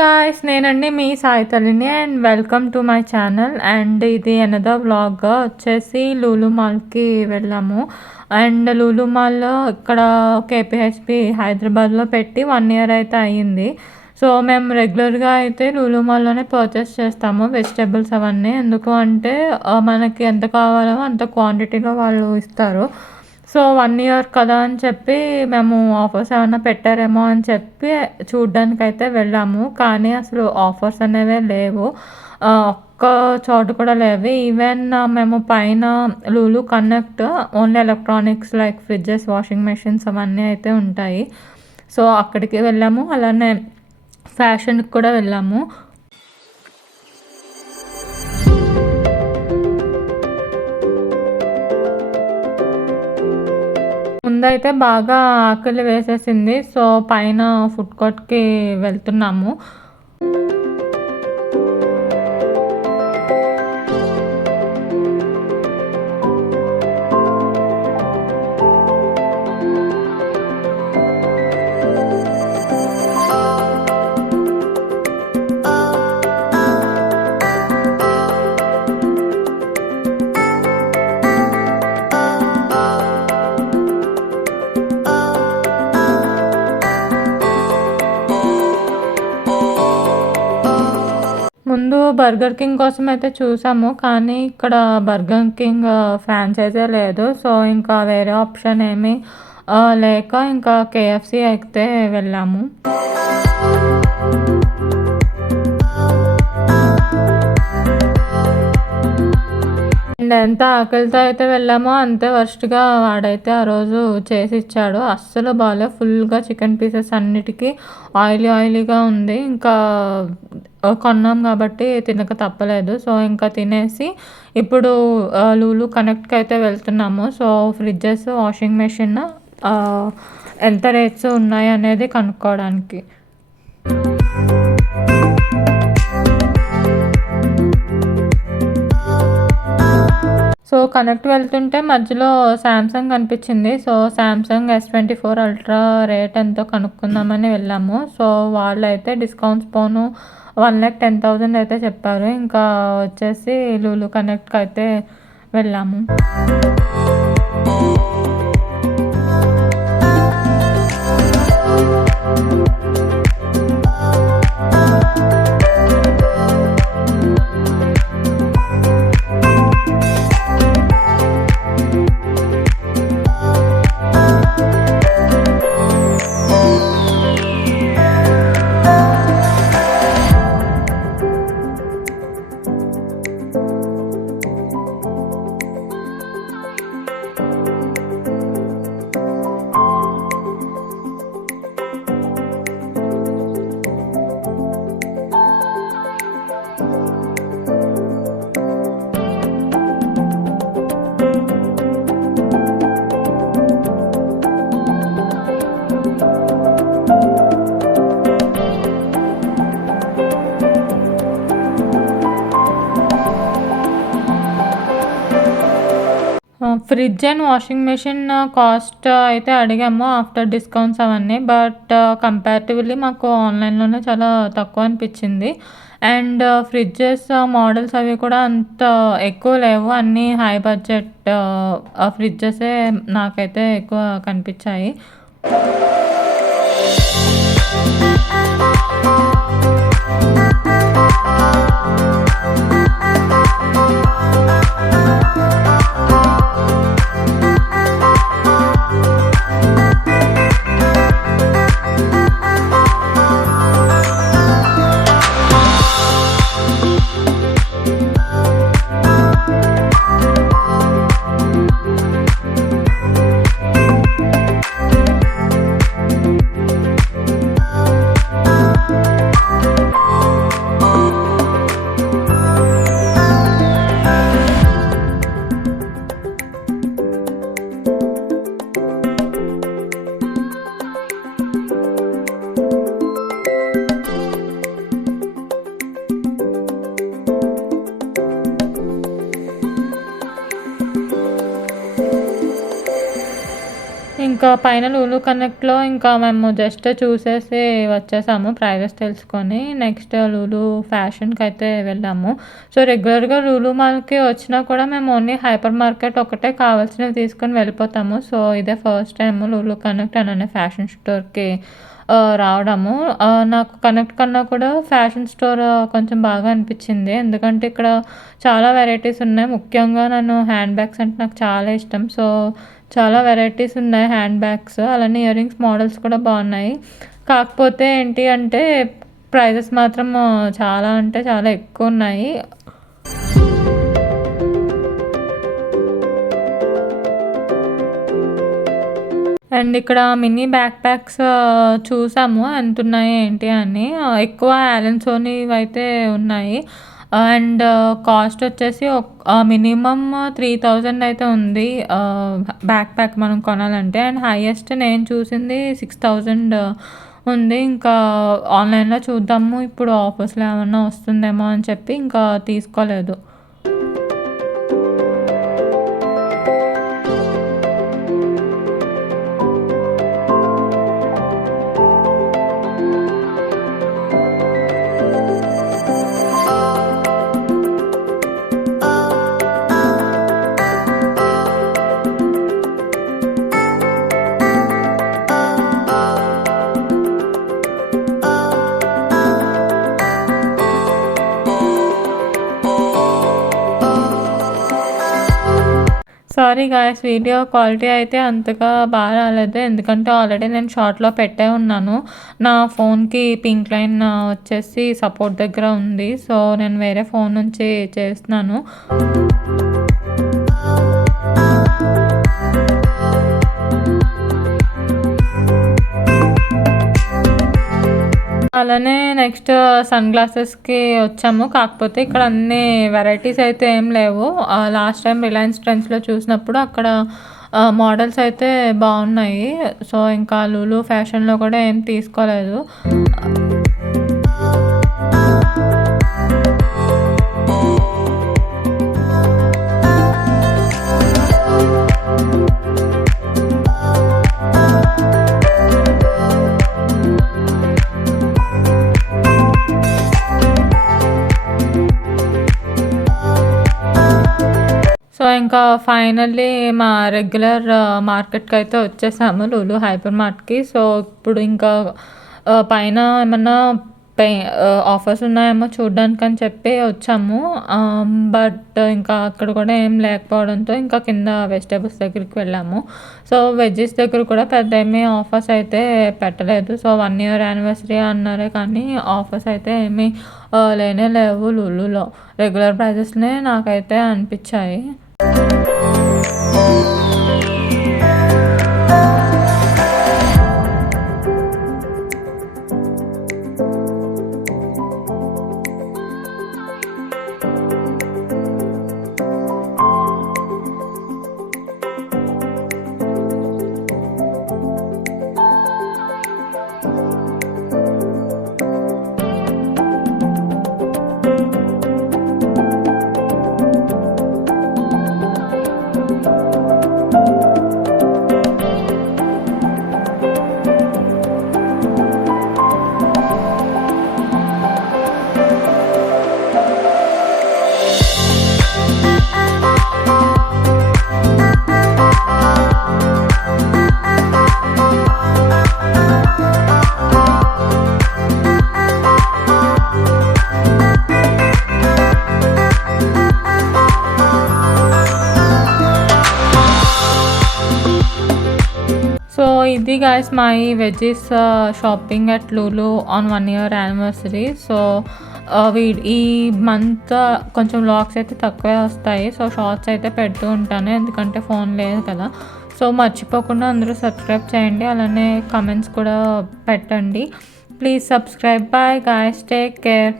Guys నేనండి మీ సాయి తల్లిని and welcome to my channel and ఇది అనదర్ వ్లాగ్ వచ్చేసి లూలు మాల్కి వెళ్ళాము. అండ్ లూలు మాల్లో ఇక్కడ కేపీహెచ్పి హైదరాబాద్లో పెట్టి వన్ ఇయర్ అయితే అయ్యింది. సో మేము రెగ్యులర్గా అయితే లూలు మాల్లోనే పర్చేస్ చేస్తాము వెజిటేబుల్స్ అవన్నీ. ఎందుకు అంటే మనకి ఎంత కావాలో అంత క్వాంటిటీలో వాళ్ళు ఇస్తారు. సో వన్ ఇయర్ కదా అని చెప్పి మేము ఆఫర్స్ ఏమైనా పెట్టారేమో అని చెప్పి చూడ్డానికి అయితే వెళ్ళాము. కానీ అసలు ఆఫర్స్ అనేవే లేవు. ఒక్క చోటు కూడా లేవు. ఈవెన్ మేము పైన Lulu connect only electronics like fridges washing machines అవన్నీ అయితే ఉంటాయి. సో అక్కడికి వెళ్ళాము. అలానే ఫ్యాషన్కి కూడా వెళ్ళాము. ముందైతే బాగా ఆకలి వేసేసింది. సో పైన ఫుడ్ కోర్ట్కి వెళ్తున్నాము. ముందు బర్గర్ కింగ్ కోసం అయితే చూసాము కానీ ఇక్కడ బర్గర్ కింగ్ ఫ్రాంచైజే లేదు. సో ఇంకా వేరే ఆప్షన్ ఏమీ లేక ఇంకా కేఎఫ్సి అయితే వెళ్ళాము. అండ్ ఎంత ఆకలితో అయితే వెళ్ళామో అంతే వర్స్ట్గా వాడైతే ఆ రోజు చేసి ఇచ్చాడు అస్సలు బాగాలే ఫుల్గా చికెన్ పీసెస్ అన్నిటికీ ఆయిలీ ఆయిలీగా ఉంది. ఇంకా కొన్నాం కాబట్టి తినక తప్పలేదు. సో ఇంకా తినేసి ఇప్పుడు లూలు కనెక్ట్కి అయితే వెళ్తున్నాము. సో ఫ్రిడ్జెస్ వాషింగ్ మెషిన్ ఎంత రేట్స్ ఉన్నాయి అనేది కనుక్కోవడానికి. సో కనెక్ట్ వెళ్తుంటే మధ్యలో శాంసంగ్ కనిపించింది. So Samsung S twenty four ultra rate ఎంతో కనుక్కుందామని వెళ్ళాము. సో వాళ్ళు అయితే డిస్కౌంట్స్ పోను వన్ ల్యాక్ టెన్ థౌజండ్ అయితే చెప్పారు. ఇంకా వచ్చేసి లూలు కనెక్ట్కి అయితే వెళ్ళాము. Fridge and washing machine cost అయితే అడిగాము ఆఫ్టర్ డిస్కౌంట్స్ అవన్నీ బట్ కంపారిటివ్లీ మాకు ఆన్లైన్లోనే చాలా తక్కువ అనిపించింది. అండ్ ఫ్రిడ్జెస్ మోడల్స్ అవి కూడా అంత ఎక్కువ లేవు. అన్నీ హై బడ్జెట్ ఫ్రిడ్జెసే నాకైతే ఎక్కువ కనిపించాయి. ఇంకా పైన లూలు కనెక్ట్‌లో ఇంకా మేము జస్ట్ చూసేసి వచ్చేసాము ప్రైజెస్ తెలుసుకొని. నెక్స్ట్ లూలు అయితే వెళ్ళాము. సో, రెగ్యులర్‌గా లూలు మాల్‌కి వచ్చినా కూడా మేము ఓన్లీ హైపర్ మార్కెట్ ఒకటే కావాల్సినవి తీసుకొని వెళ్ళిపోతాము. సో, ఇదే ఫస్ట్ టైము లూలు కనెక్ట్ అలానే ఫ్యాషన్ స్టోర్‌కి రావడము. నాకు కనెక్ట్ కన్నా కూడా ఫ్యాషన్ స్టోర్ కొంచెం బాగా అనిపించింది ఎందుకంటే ఇక్కడ చాలా వెరైటీస్ ఉన్నాయి. ముఖ్యంగా నేను హ్యాండ్ బ్యాగ్స్ అంటే నాకు చాలా ఇష్టం. సో, చాలా వెరైటీస్ ఉన్నాయి హ్యాండ్ బ్యాగ్స్. అలానే ఇయర్ రింగ్స్ మోడల్స్ కూడా బాగున్నాయి కాకపోతే ఏంటి అంటే ప్రైజెస్ మాత్రం చాలా అంటే చాలా ఎక్కువ ఉన్నాయి అండ్ ఇక్కడ మినీ బ్యాక్ ప్యాక్స్ చూసాము ఎంతున్నాయి ఏంటి అని. ఎక్కువ యాలన్ సోనీవయితే ఉన్నాయి. అండ్ కాస్ట్ వచ్చేసి మినిమమ్ త్రీ థౌజండ్ అయితే ఉంది. బ్యాక్ ప్యాక్ మనం కొనాలంటే. అండ్ హైయెస్ట్ నేను చూసింది 6000 ఉంది. ఇంకా ఆన్‌లైన్‌లో చూద్దాము ఇప్పుడు ఆఫర్స్‌లో ఏమన్నా వస్తుందేమో అని చెప్పి ఇంకా తీసుకోలేదు. సారీ గాయస్ వీడియో క్వాలిటీ అయితే అంతగా బాగా రాలేదు. ఎందుకంటే ఆల్రెడీ నేను షార్ట్‌లో పెట్టే ఉన్నాను. నా ఫోన్‌కి పింక్ లైన్ వచ్చేసి సపోర్ట్ దగ్గర ఉంది. సో, నేను వేరే ఫోన్ నుంచి చేస్తున్నాను. అలానే నెక్స్ట్ సన్ గ్లాసెస్‌కి వచ్చాము. కాకపోతే ఇక్కడ అన్ని వెరైటీస్ అయితే ఏం లేవు. లాస్ట్ టైం రిలయన్స్ ట్రెండ్స్‌లో చూసినప్పుడు అక్కడ మోడల్స్ అయితే బాగున్నాయి సో, ఇంకా లూలు ఫ్యాషన్‌లో కూడా ఏం తీసుకోలేదు. ఇంకా ఫైనల్లీ మా రెగ్యులర్ మార్కెట్కి అయితే వచ్చేసాము లూలు హైపర్ మార్ట్‌కి. సో, ఇప్పుడు ఇంకా పైన ఏమన్నా పే ఆఫర్స్ ఉన్నాయేమో చూడడానికి అని చెప్పి వచ్చాము. Um, బట్ ఇంకా అక్కడ కూడా ఏం లేకపోవడంతో ఇంకా కింద వెజిటేబుల్స్ దగ్గరికి వెళ్ళాము. సో, వెజ్జెస్ దగ్గర కూడా పెద్ద ఏమీ ఆఫర్స్ అయితే పెట్టలేదు. సో, వన్ ఇయర్ యానివర్సరీ అన్నారే కానీ ఆఫర్స్ అయితే ఏమీ లేనే లేవు లూలులో. రెగ్యులర్ ప్రైజెస్‌నే నాకైతే అనిపించాయి Oh, ఇది guys my veggies shopping at Lulu on one year anniversary. So, we ఈ మంత్ uh, కొంచెం వ్లాగ్స్ అయితే తక్కువే వస్తాయి. సో, షార్ట్స్ అయితే పెడుతూ ఉంటాను. ఎందుకంటే ఫోన్ లేదు కదా! సో, మర్చిపోకుండా అందరూ సబ్స్క్రైబ్ చేయండి. అలానే కమెంట్స్ కూడా పెట్టండి. Please subscribe. Bye guys take care.